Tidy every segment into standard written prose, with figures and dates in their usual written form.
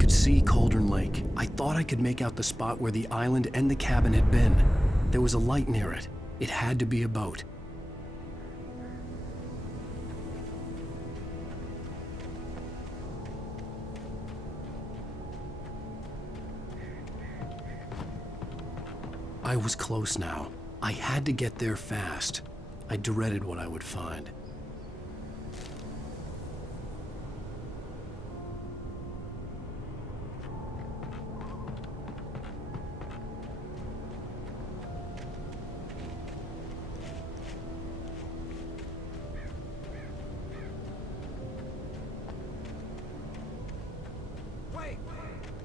could see Cauldron Lake. I thought I could make out the spot where the island and the cabin had been. There was a light near it. It had to be a boat. I was close now. I had to get there fast. I dreaded what I would find. Wait!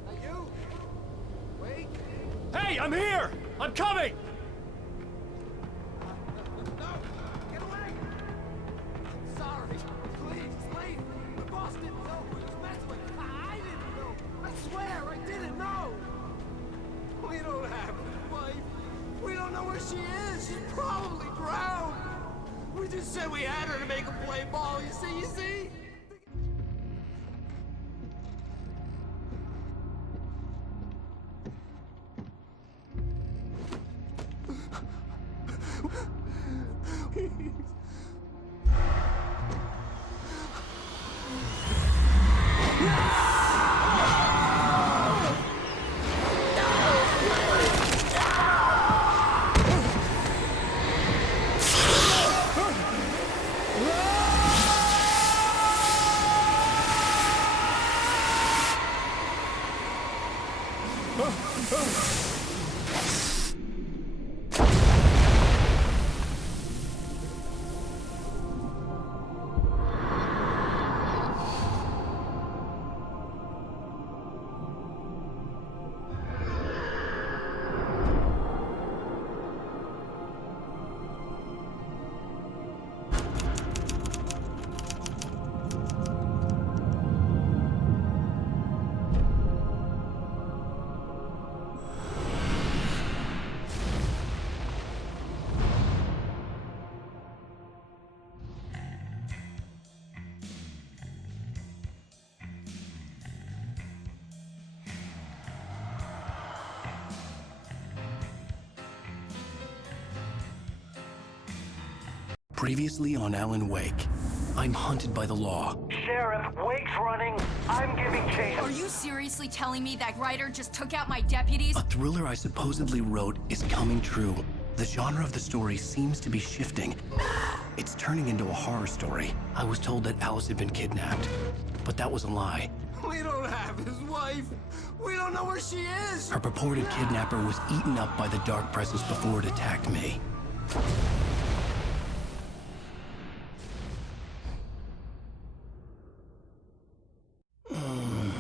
Are you? Wait! Hey, I'm here! I'm coming! No! Get away! I'm sorry. Please! The boss didn't know who he was messing with. I didn't know. I swear I didn't know. We don't have his wife. We don't know where she is. She's probably drowned. We just said we had her to make him play ball. You see? Previously on Alan Wake, I'm hunted by the law. Sheriff, Wake's running. I'm giving chase. Are you seriously telling me that writer just took out my deputies? A thriller I supposedly wrote is coming true. The genre of the story seems to be shifting. It's turning into a horror story. I was told that Alice had been kidnapped, but that was a lie. We don't have his wife. We don't know where she is. Her purported kidnapper was eaten up by the dark presence before it attacked me.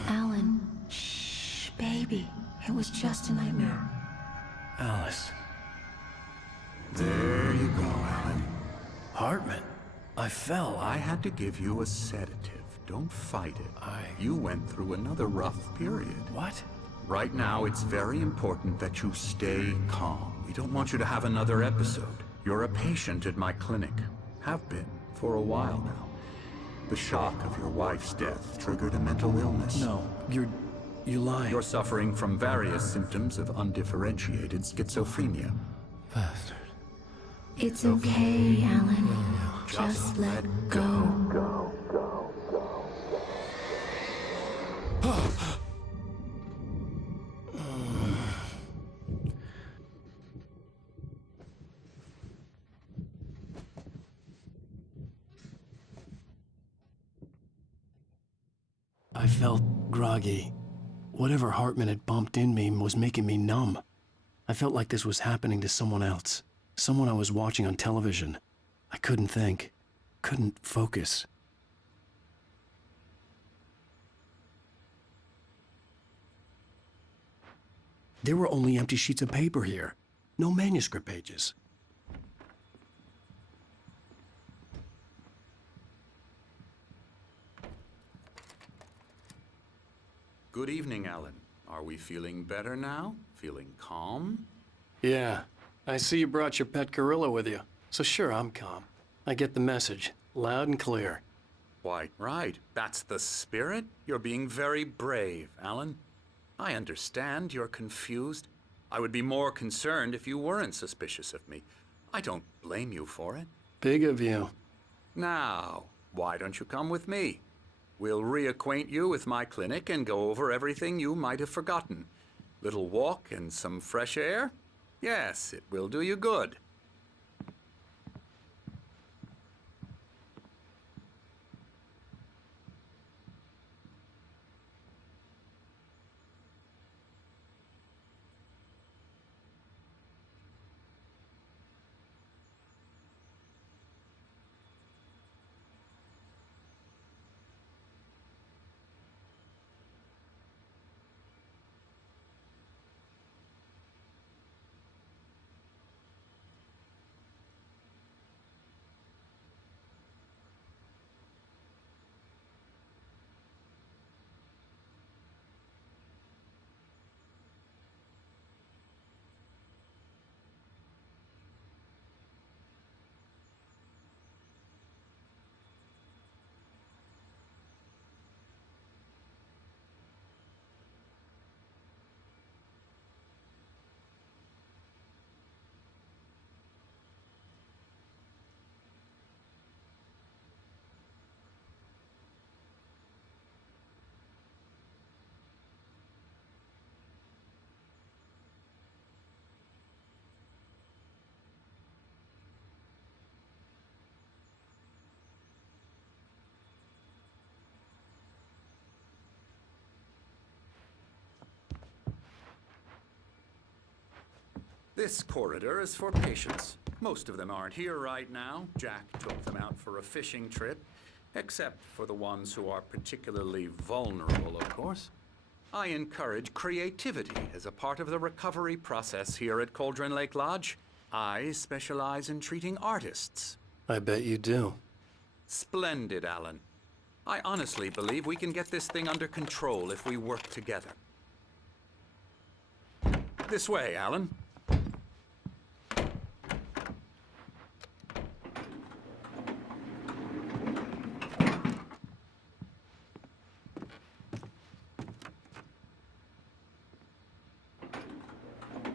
Alan, shh, baby. It was just a nightmare. Alice. There you go, Alan. Hartman. I fell. I had to give you a sedative. Don't fight it. You went through another rough period. What? Right now, it's very important that you stay calm. We don't want you to have another episode. You're a patient at my clinic. Have been for a while now. The shock of your wife's death triggered a mental illness. No, you lie. You're suffering from various symptoms of undifferentiated schizophrenia. Bastard. It's okay, Alan. Just let go. I felt groggy. Whatever Hartman had bumped in me was making me numb. I felt like this was happening to someone else. Someone I was watching on television. I couldn't think. Couldn't focus. There were only empty sheets of paper here. No manuscript pages. Good evening, Alan. Are we feeling better now? Feeling calm? Yeah. I see you brought your pet gorilla with you. So sure, I'm calm. I get the message. Loud and clear. Quite right. That's the spirit. You're being very brave, Alan. I understand you're confused. I would be more concerned if you weren't suspicious of me. I don't blame you for it. Big of you. Now, why don't you come with me? We'll reacquaint you with my clinic and go over everything you might have forgotten. Little walk and some fresh air? Yes, it will do you good. This corridor is for patients. Most of them aren't here right now. Jack took them out for a fishing trip, except for the ones who are particularly vulnerable, of course. I encourage creativity as a part of the recovery process here at Cauldron Lake Lodge. I specialize in treating artists. I bet you do. Splendid, Alan. I honestly believe we can get this thing under control if we work together. This way, Alan.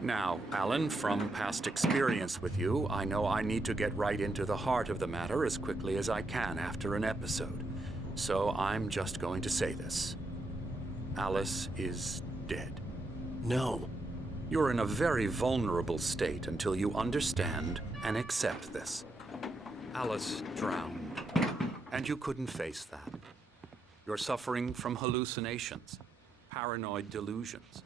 Now, Alan, from past experience with you, I know I need to get right into the heart of the matter as quickly as I can after an episode. So I'm just going to say this. Alice is dead. No. You're in a very vulnerable state until you understand and accept this. Alice drowned, and you couldn't face that. You're suffering from hallucinations, paranoid delusions,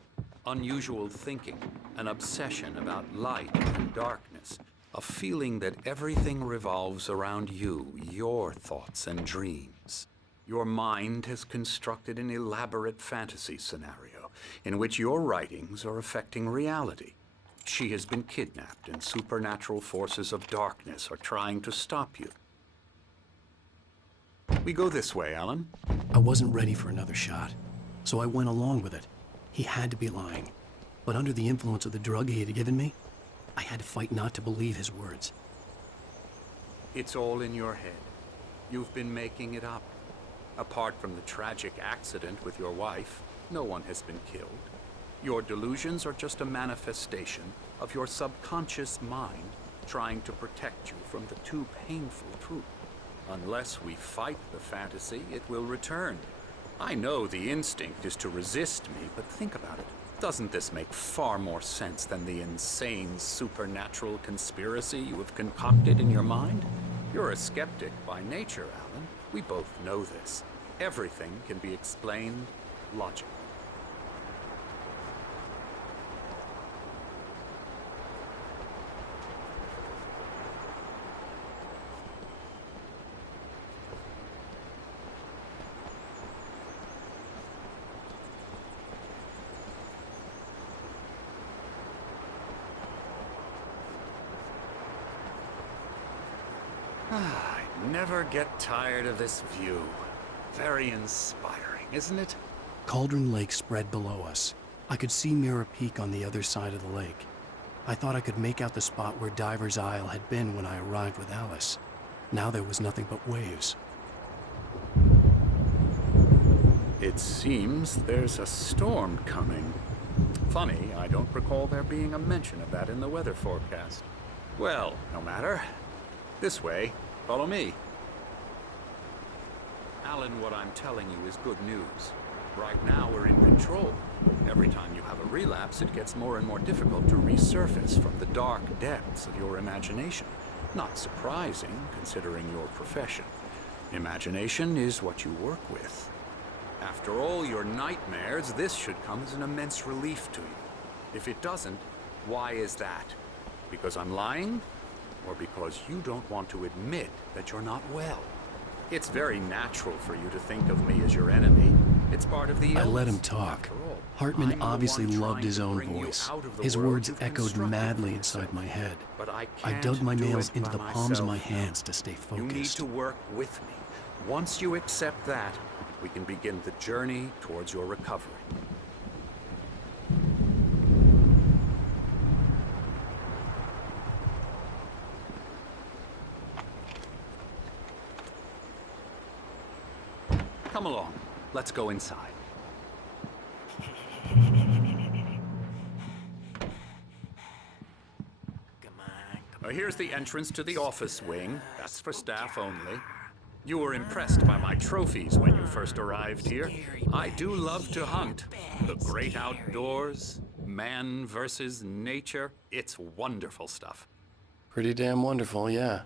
unusual thinking, an obsession about light and darkness, a feeling that everything revolves around you, your thoughts and dreams. Your mind has constructed an elaborate fantasy scenario in which your writings are affecting reality. She has been kidnapped and supernatural forces of darkness are trying to stop you. We go this way, Alan. I wasn't ready for another shot, so I went along with it. He had to be lying. But under the influence of the drug he had given me, I had to fight not to believe his words. It's all in your head. You've been making it up. Apart from the tragic accident with your wife, no one has been killed. Your delusions are just a manifestation of your subconscious mind trying to protect you from the too painful truth. Unless we fight the fantasy, it will return. I know the instinct is to resist me, but think about it. Doesn't this make far more sense than the insane supernatural conspiracy you have concocted in your mind? You're a skeptic by nature, Alan. We both know this. Everything can be explained logically. I never get tired of this view. Very inspiring, isn't it? Cauldron Lake spread below us. I could see Mirror Peak on the other side of the lake. I thought I could make out the spot where Diver's Isle had been when I arrived with Alice. Now there was nothing but waves. It seems there's a storm coming. Funny, I don't recall there being a mention of that in the weather forecast. Well, no matter. This way. Follow me. Alan, what I'm telling you is good news. Right now, we're in control. Every time you have a relapse, it gets more and more difficult to resurface from the dark depths of your imagination. Not surprising, considering your profession. Imagination is what you work with. After all your nightmares, this should come as an immense relief to you. If it doesn't, why is that? Because I'm lying? Or because you don't want to admit that you're not well? It's very natural for you to think of me as your enemy. It's part of the illness. I let him talk. Hartman obviously loved his own voice. His words echoed madly inside my head. But I dug my nails into the palms of my hands to stay You need focused. to work with me. Once you accept that, we can begin the journey towards your recovery. Come along. Let's go inside. Here's the entrance to the office wing. That's for staff only. You were impressed by my trophies when you first arrived here. I do love to hunt. The great outdoors, man versus nature. It's wonderful stuff. Pretty damn wonderful, yeah.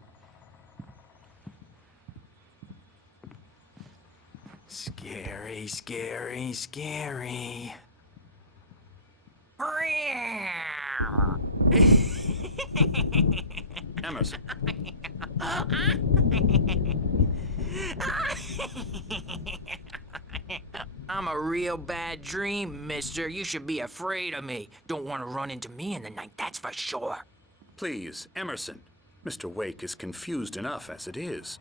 Scary, scary, scary. Emerson. I'm a real bad dream, mister. You should be afraid of me. Don't want to run into me in the night, that's for sure. Please, Emerson. Mr. Wake is confused enough as it is.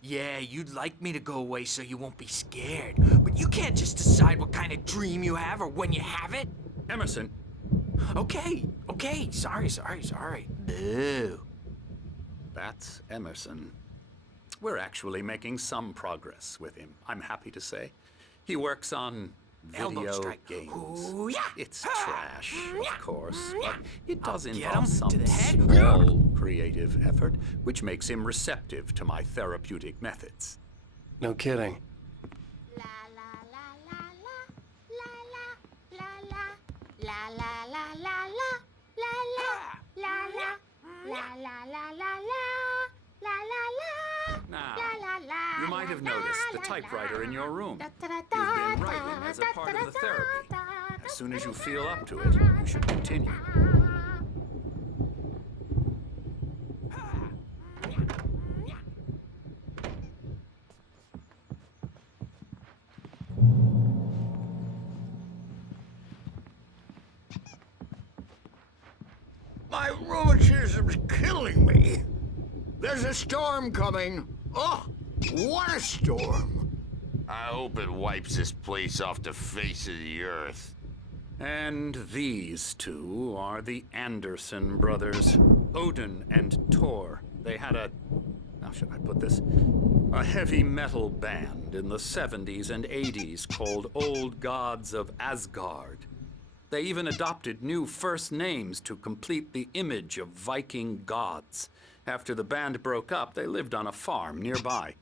Yeah, you'd like me to go away so you won't be scared. But you can't just decide what kind of dream you have or when you have it. Emerson. Okay. Sorry. Boo. That's Emerson. We're actually making some progress with him, I'm happy to say. He works on Elbow video strike. games. Ooh, yeah. It's trash, of course, but it does Get involve him some to the head. small creative effort, which makes him receptive to my therapeutic methods. No kidding. La la la la la la la la la la la la la la la la la la la la Now, you might have noticed the typewriter in your room. You've been writing as a part of the therapy. As soon as you feel up to it, you should continue. My rheumatism's killing me. There's a storm coming. Oh, what a storm. I hope it wipes this place off the face of the earth. And these two are the Anderson brothers, Odin and Tor. They had how should I put this? A heavy metal band in the 70s and 80s called Old Gods of Asgard. They even adopted new first names to complete the image of Viking gods. After the band broke up, they lived on a farm nearby.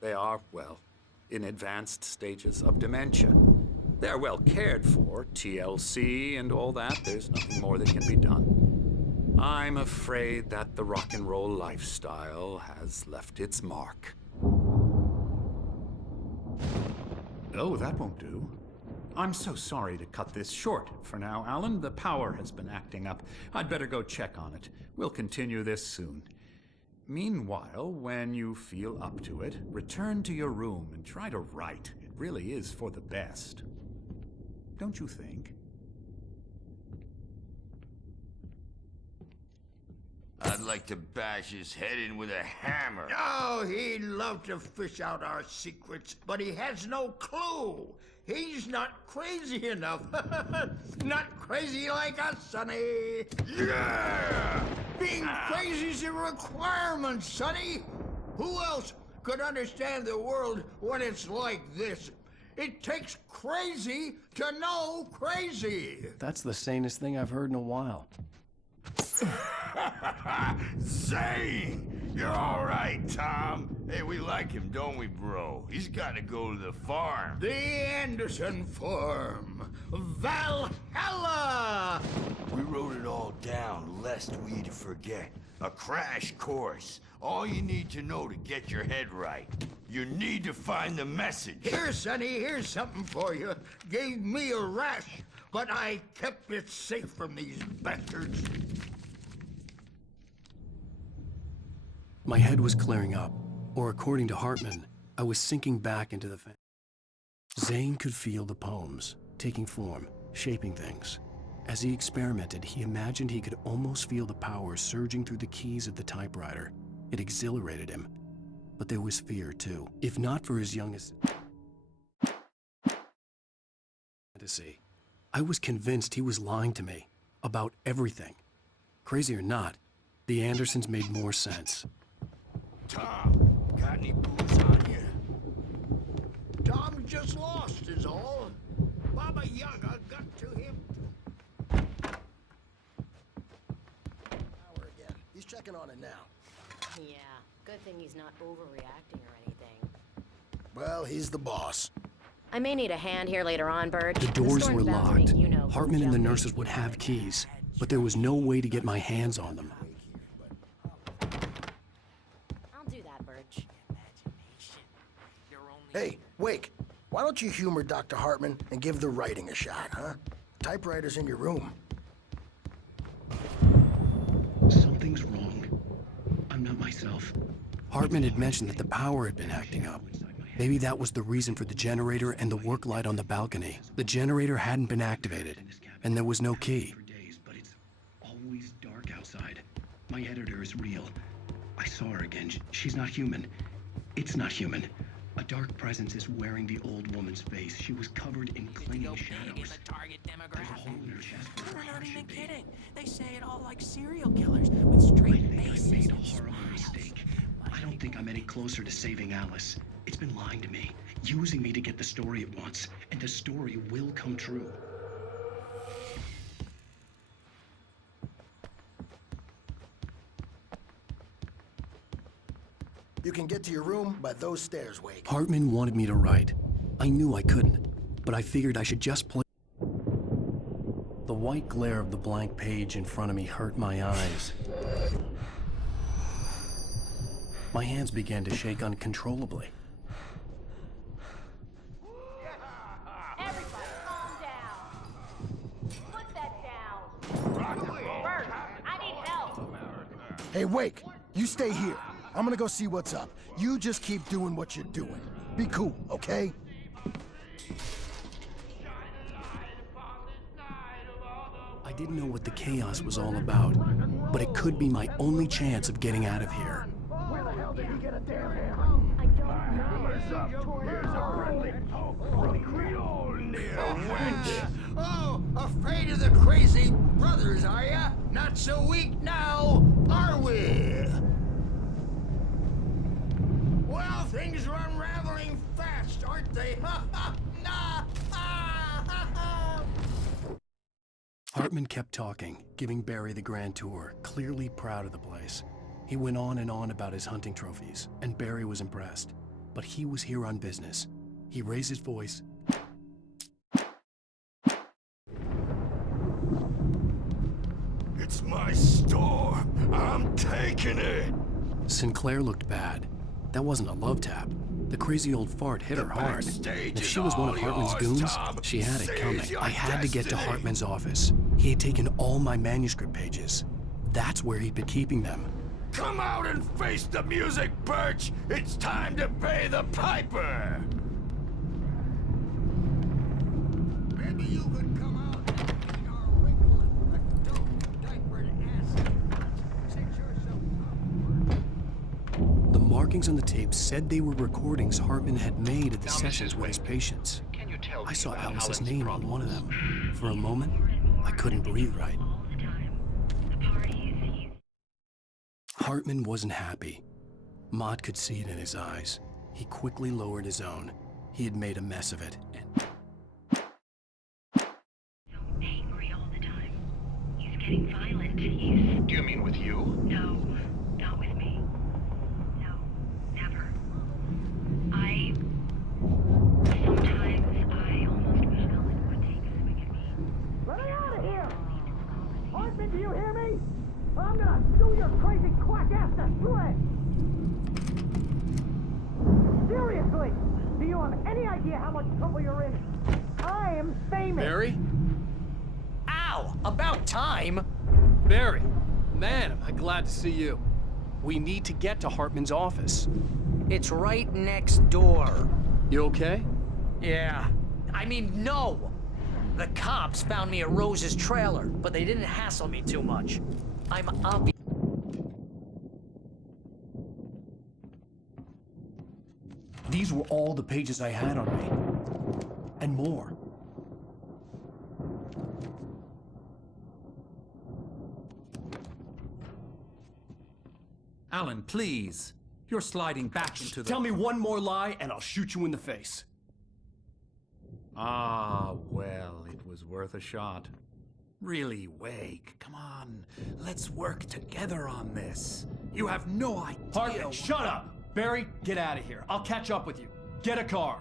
They are, well, in advanced stages of dementia. They're well cared for, TLC and all that. There's nothing more that can be done. I'm afraid that the rock and roll lifestyle has left its mark. Oh, that won't do. I'm so sorry to cut this short for now, Alan. The power has been acting up. I'd better go check on it. We'll continue this soon. Meanwhile, when you feel up to it, return to your room and try to write. It really is for the best. Don't you think? I'd like to bash his head in with a hammer. Oh, he'd love to fish out our secrets, but he has no clue. He's not crazy enough. Not crazy like us, Sonny. Yeah! Being crazy's a requirement, Sonny. Who else could understand the world when it's like this. It takes crazy to know crazy. That's the sanest thing I've heard in a while. Zane! You're all right, Tom. Hey, we like him, don't we, bro? He's got to go to the farm. The Anderson Farm. Valhalla! We wrote it all down, lest we forget. A crash course. All you need to know to get your head right. You need to find the message. Here, Sonny, here's something for you. Gave me a rash, but I kept it safe from these bastards. My head was clearing up, or according to Hartman, I was sinking back into the fan. Zane could feel the poems, taking form, shaping things. As he experimented, he imagined he could almost feel the power surging through the keys of the typewriter. It exhilarated him. But there was fear, too. If not for his youngest fantasy, I was convinced he was lying to me about everything. Crazy or not, the Andersons made more sense. Tom, got any booze on you? Tom just lost is all. Baba Yaga got to him. Power again. He's checking on it now. Yeah, good thing he's not overreacting or anything. Well, he's the boss. I may need a hand here later on, Birch. The doors storm's were about to locked. make, you know, Hartman and the jumping. nurses would have keys, but there was no way to get my hands on them. I'll do that, Birch. Hey, Wake, why don't you humor Dr. Hartman and give the writing a shot, huh? Typewriter's in your room. Something's wrong. I'm not myself. Hartman had mentioned that the power had been acting up. Maybe that was the reason for the generator and the work light on the balcony. The generator hadn't been activated, and there was no key. But it's always dark outside. My editor is real. I saw her again. She's not human. It's not human. A dark presence is wearing the old woman's face. She was covered in clinging shadows. There's a hole in her chest where her heart should be. Kidding. They say it all like serial killers with straight faces. I made a horrible mistake. I don't think I'm any closer to saving Alice. It's been lying to me, using me to get the story it wants, and the story will come true. You can get to your room by those stairs, Wake. Hartman wanted me to write. I knew I couldn't, but I figured I should just play. The white glare of the blank page in front of me hurt my eyes. My hands began to shake uncontrollably. Everybody, calm down. Put that down. Bert, I need help. Hey, Wake, you stay here. I'm gonna go see what's up. You just keep doing what you're doing. Be cool, okay? I didn't know what the chaos was all about, but it could be my only chance of getting out of here. Where the hell did he get a damn hammer? I don't know. Hammer's up. Here's a friendly Creole near wench. Oh, afraid of the crazy brothers, are ya? Not so weak now, are we? Well, things are unraveling fast, aren't they? Ha ha! Nah! Ha ha ha! Hartman kept talking, giving Barry the grand tour, clearly proud of the place. He went on and on about his hunting trophies, and Barry was impressed. But he was here on business. He raised his voice. It's my storm. I'm taking it. Sinclair looked bad. That wasn't a love tap. The crazy old fart hit her hard. If she was one of Hartman's goons, she had it coming. I had to get to Hartman's office. He had taken all my manuscript pages. That's where he'd been keeping them. Come out and face the music, Birch. It's time to pay the piper. Maybe you could come out and clean our wrinkle and dope diapered ass. Sit yourself up. The markings on the tape said they were recordings Hartman had made at the sessions with his patients. I saw Alice's name on one of them. For a moment, I couldn't breathe right. Hartman wasn't happy. Mott could see it in his eyes. He quickly lowered his own. He had made a mess of it. Angry all the time. He's getting violent. He's... Do you mean with you? No, not with me. No, never. Sometimes I almost wish Ellen would take a swing at me. Let me out of here! Hartman, do you hear me? I'm gonna sue your crazy quack ass to shreds! Seriously! Do you have any idea how much trouble you're in? I am famous! Barry? Ow! About time! Barry! Man, am I glad to see you. We need to get to Hartman's office. It's right next door. You okay? Yeah. I mean, no! The cops found me at Rose's trailer, but they didn't hassle me too much. I'm obvious. These were all the pages I had on me. And more. Alan, please. You're sliding back into the... Tell me one more lie and I'll shoot you in the face. Ah, well, it was worth a shot. Really, Wake, come on. Let's work together on this. You have no idea... Hartman, shut up! Barry, get out of here. I'll catch up with you. Get a car.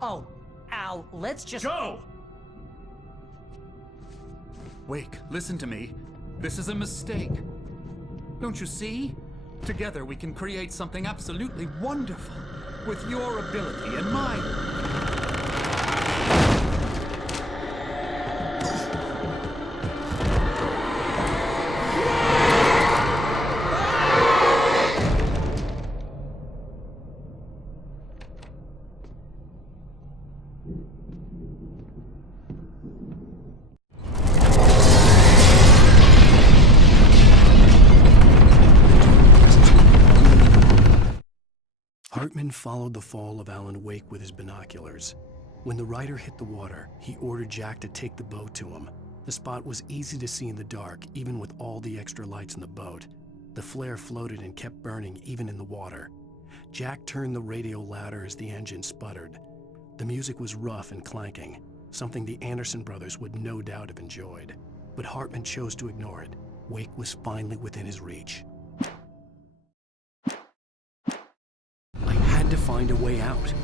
Oh, Al, let's just... Go! Wake, listen to me. This is a mistake. Don't you see? Together we can create something absolutely wonderful. With your ability and mine. Hartman followed the fall of Alan Wake with his binoculars. When the rider hit the water, he ordered Jack to take the boat to him. The spot was easy to see in the dark, even with all the extra lights in the boat. The flare floated and kept burning even in the water. Jack turned the radio louder as the engine sputtered. The music was rough and clanking, something the Anderson brothers would no doubt have enjoyed. But Hartman chose to ignore it. Wake was finally within his reach. I had to find a way out.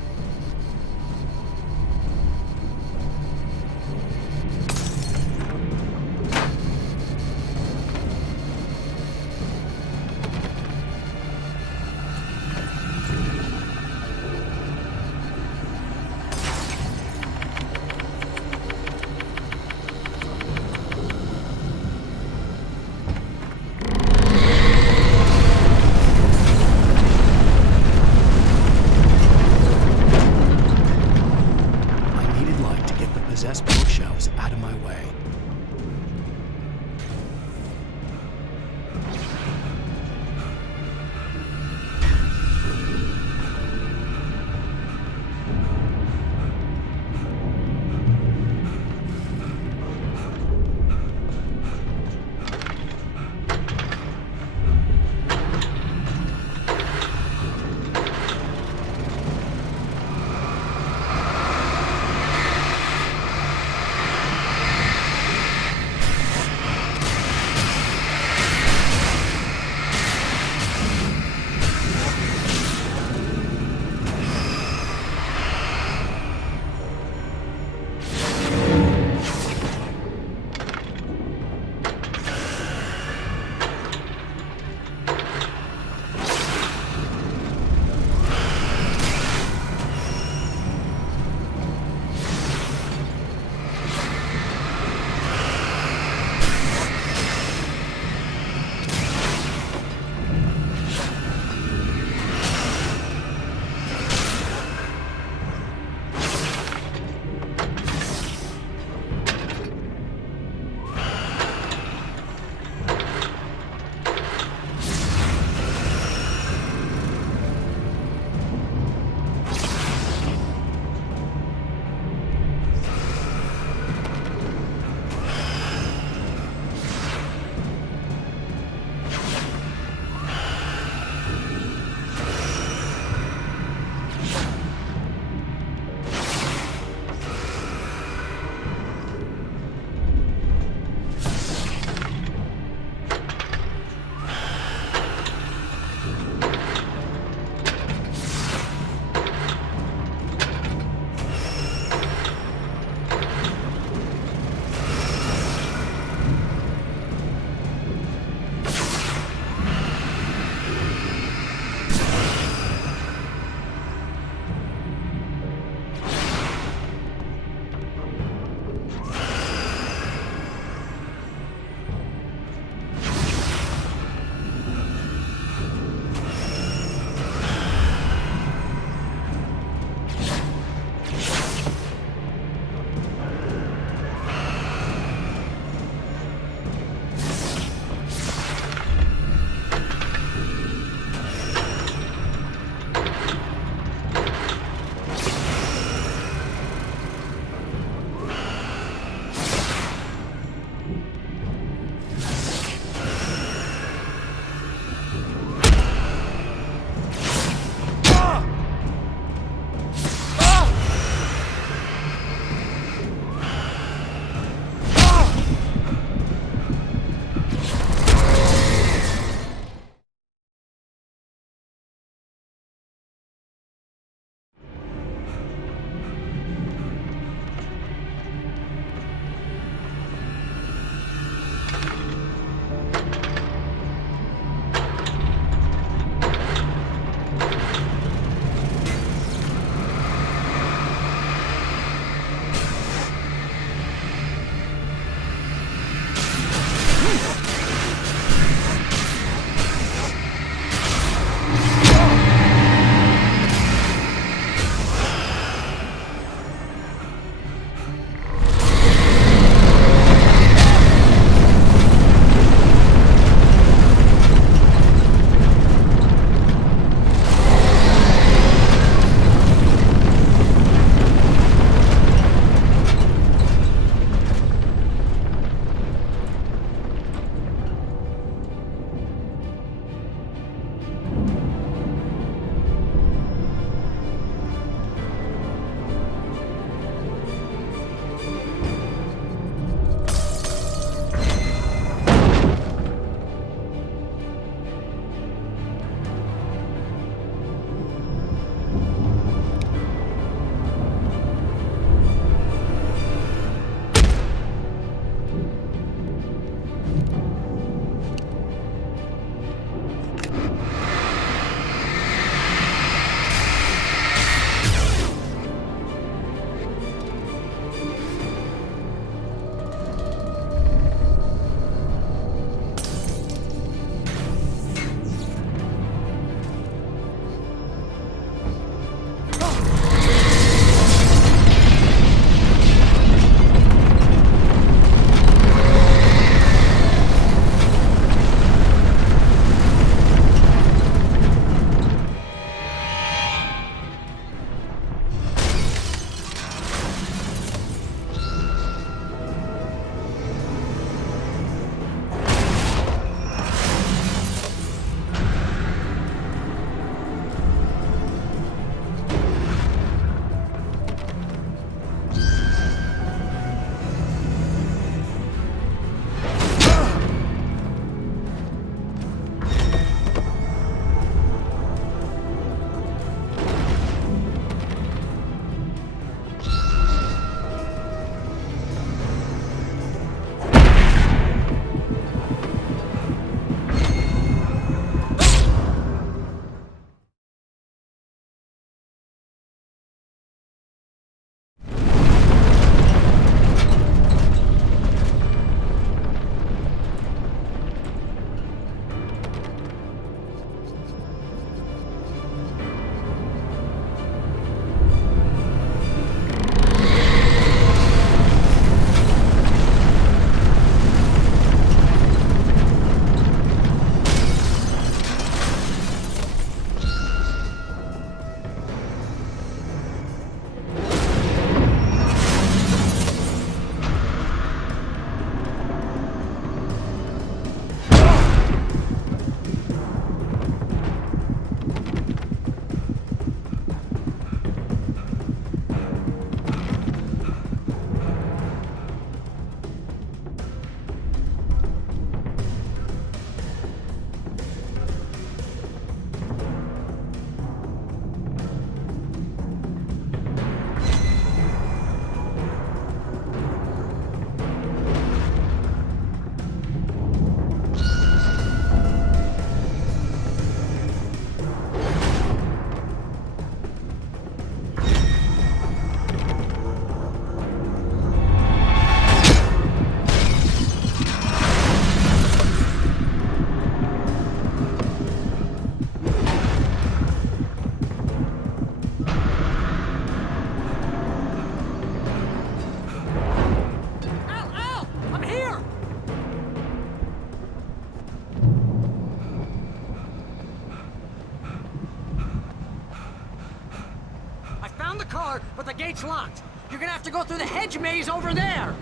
trailer, but the gate's locked. You're gonna have to go through the hedge maze over there.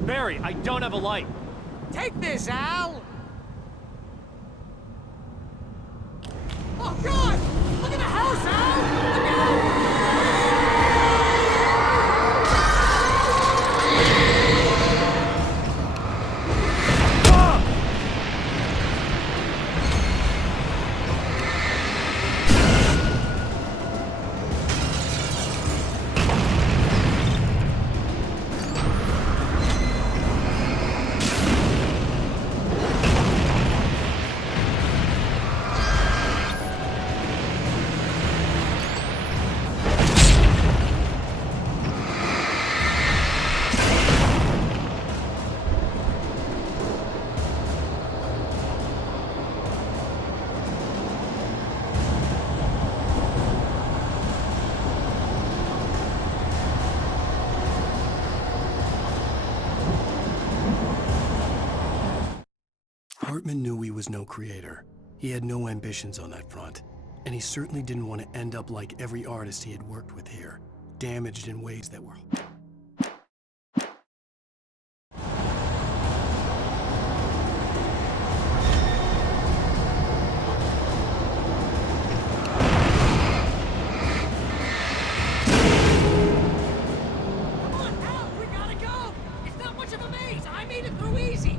Barry, I don't have a light. Take this, Al. Oh, God! Look at the house, Al! Look out! Hartman knew he was no creator. He had no ambitions on that front. And he certainly didn't want to end up like every artist he had worked with here, damaged in ways that were... Come on, Al, we gotta go! It's not much of a maze! I made it through easy!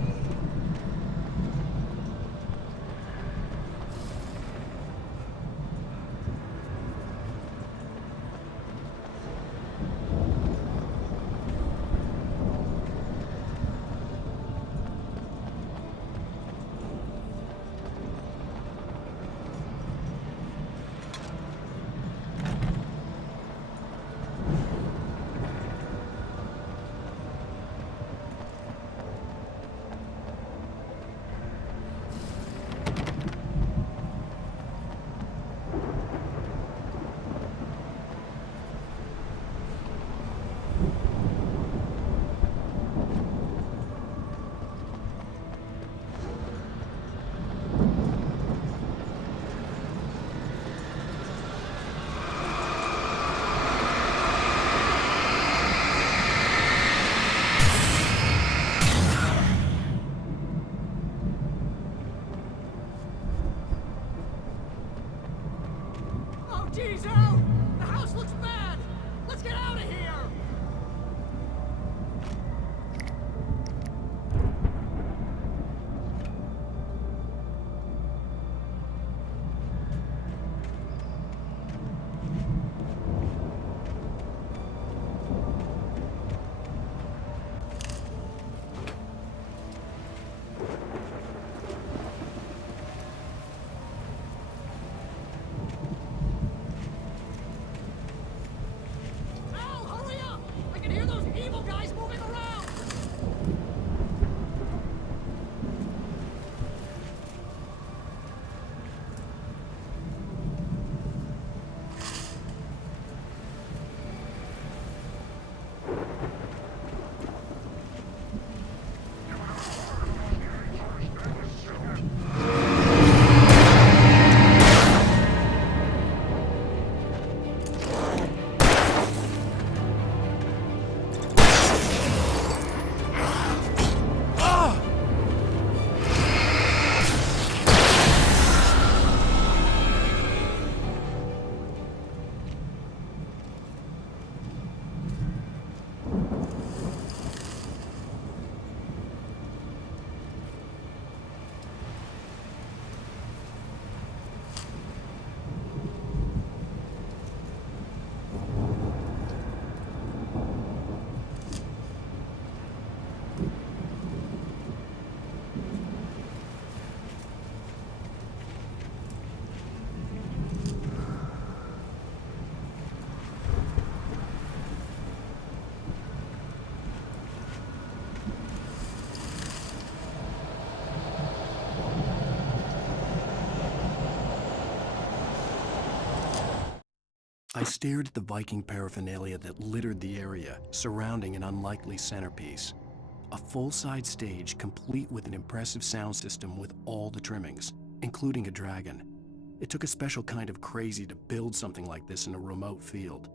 Oh, geez, Al! The house looks bad! Let's get out of here! Al, hurry up! I can hear those evil guys moving around! I stared at the Viking paraphernalia that littered the area, surrounding an unlikely centerpiece. A full-size stage complete with an impressive sound system with all the trimmings, including a dragon. It took a special kind of crazy to build something like this in a remote field.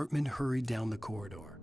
Hartman hurried down the corridor.